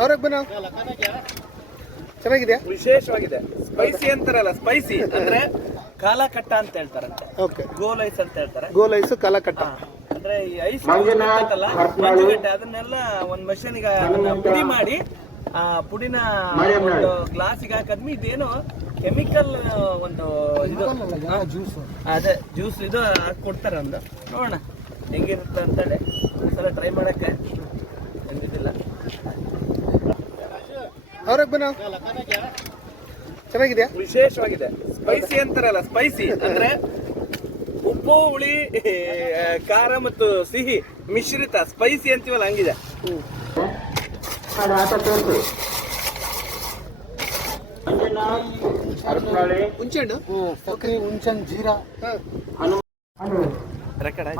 ಅವ್ರಿಗೆ ಬನ್ನ ಚೆನ್ನಾಗಿದೆಯಾ? ವಿಶೇಷವಾಗಿದೆ. ಸ್ಪೈಸಿ ಅಂತಾರಲ್ಲ, ಸ್ಪೈಸಿ ಅಂದ್ರೆ ಕಾಲಕಟ್ಟ ಅಂತ ಹೇಳ್ತಾರಂತೆ. ಓಕೆ, ಗೋಲ್ ಐಸ್ ಅಂತ ಹೇಳ್ತಾರೆ. ಗೋಲ್ ಐಸ್ ಕಾಲಕಟ್ಟ ಅಂದ್ರೆ ಈ ಐಸ್ ಇರುತ್ತಲ್ಲ, ಮಂಜುಗಡ್ಡೆ, ಅದನ್ನೆಲ್ಲ ಒಂದ್ ಮಷೀನ್ಗೆ ಪುಡಿ ಮಾಡಿ ಆ ಪುಡಿನ ಒಂದು ಗ್ಲಾಸಿಗೆ ಹಾಕದ್ಮಿ ಇದೇನು ಕೆಮಿಕಲ್ ಒಂದು ಇದು ಅದೇ ಜ್ಯೂಸ್ ಇದು ಹಾಕಿ ಕೊಡ್ತಾರೆ. ಒಂದು ನೋಡೋಣ ಹೆಂಗಿರುತ್ತೆ ಅಂತೇಳಿ ಒಂದ್ಸಲ ಟ್ರೈ ಮಾಡಕ್ಕೆ. ಹೆಂಗಿದಿಲ್ಲ ಅವ್ರಿಗೆ ಬನ್ನ ಚೆನ್ನಾಗಿದೆಯಾ? ವಿಶೇಷವಾಗಿದೆ. ಸ್ಪೈಸಿ ಅಂತಾರಲ್ಲ, ಸ್ಪೈಸಿ ಅಂದ್ರೆ ಉಪ್ಪು, ಹುಳಿ, ಖಾರ ಮತ್ತು ಸಿಹಿ ಮಿಶ್ರಿತ ಸ್ಪೈಸಿ ಅಂತೀವಲ್ಲ, ಹಂಗಿದೆ. ಹುಂಚೆಹಣ್ಣು, ಸಕ್ಕರೆ, ಹುಂಚನ್, ಜೀರಾ ರೆಕಾರ್ಡ್